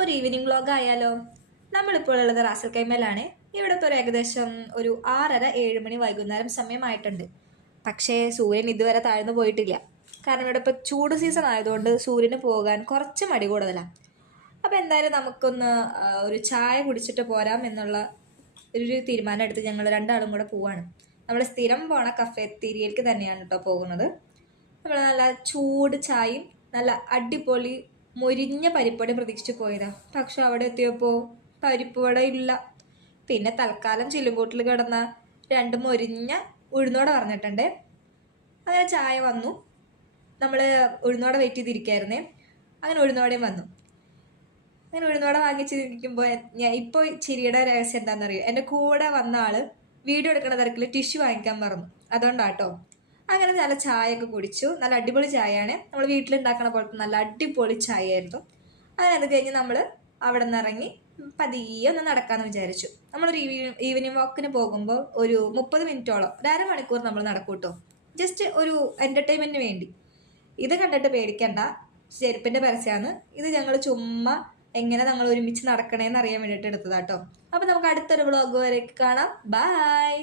അപ്പോൾ ഒരു evening vlog ആയാലോ? നമ്മളിപ്പോൾ ഉള്ളത് റാസൽ കൈമേലാണ്. ഇവിടെ ഇപ്പോൾ ഒരു ഏകദേശം ഒരു 6:30-7 മണി വൈകുന്നേരം സമയമായിട്ടുണ്ട്. പക്ഷേ സൂര്യൻ ഇതുവരെ താഴ്ന്നു പോയിട്ടില്ല. കാരണം ഇവിടെ ഇപ്പോൾ ചൂട് സീസൺ ആയതുകൊണ്ട് സൂര്യന് പോകാൻ കുറച്ച് മടി കൂടുതലാണ്. അപ്പോൾ എന്തായാലും നമുക്കൊന്ന് ഒരു ചായ കുടിച്ചിട്ട് പോരാം എന്നുള്ള ഒരു തീരുമാനം എടുത്ത് ഞങ്ങൾ രണ്ടാളും കൂടെ പോവാണ്. നമ്മൾ സ്ഥിരം പോണ കഫേത്തീരിയയിലേക്ക് തന്നെയാണ് കേട്ടോ പോകുന്നത്. നമ്മൾ നല്ല ചൂട് ചായയും നല്ല അടിപൊളി മൊരിഞ്ഞ പരിപ്പടി പ്രതീക്ഷിച്ച് പോയതാ. പക്ഷെ അവിടെ എത്തിയപ്പോൾ പരിപ്പ് വട ഇല്ല. പിന്നെ തൽക്കാലം ചില്ലുകൂട്ടിൽ കിടന്ന 2 മൊരിഞ്ഞ ഉഴുന്നോട പറഞ്ഞിട്ടുണ്ട്. അങ്ങനെ ചായ വന്നു. നമ്മൾ ഉഴുന്നോട വെയിറ്റ് ചെയ്തിരിക്കായിരുന്നേ. അങ്ങനെ ഉഴുന്നോടയും വന്നു. അങ്ങനെ ഉഴുന്നോട വാങ്ങിച്ചിരിക്കുമ്പോൾ ഞാൻ ഇപ്പോൾ ചിരിയുടെ രഹസ്യം എന്താണെന്നറിയോ? എൻ്റെ കൂടെ വന്ന ആള് വീഡിയോ എടുക്കുന്ന തിരക്കിൽ ടിഷ്യൂ വാങ്ങിക്കാൻ മറന്നു. അതുകൊണ്ടാട്ടോ. അങ്ങനെ നല്ല ചായയൊക്കെ കുടിച്ചു. നല്ല അടിപൊളി ചായയാണ്. നമ്മൾ വീട്ടിലുണ്ടാക്കണ പോലത്തെ നല്ല അടിപൊളി ചായയായിരുന്നു. അങ്ങനെ അത് കഴിഞ്ഞ് നമ്മൾ അവിടെ നിന്ന് ഇറങ്ങി പതിയെ ഒന്ന് നടക്കാമെന്ന് വിചാരിച്ചു. നമ്മളൊരു ഈവനിങ് വാക്കിന് പോകുമ്പോൾ ഒരു 30 മിനിറ്റോളം, ഒരു അരമണിക്കൂർ നമ്മൾ നടക്കും കേട്ടോ. ജസ്റ്റ് ഒരു എൻ്റർടൈൻമെൻറ്റിന് വേണ്ടി. ഇത് കണ്ടിട്ട് പേടിക്കണ്ട, ചെരുപ്പിൻ്റെ പരസ്യമാണ്. ഇത് ഞങ്ങൾ ചുമ്മാ എങ്ങനെ ഞങ്ങൾ ഒരുമിച്ച് നടക്കണേന്ന് അറിയാൻ വേണ്ടിയിട്ട് എടുത്തതാട്ടോ. അപ്പം നമുക്ക് അടുത്തൊരു വ്ളോഗ് വരെ കാണാം. ബൈ.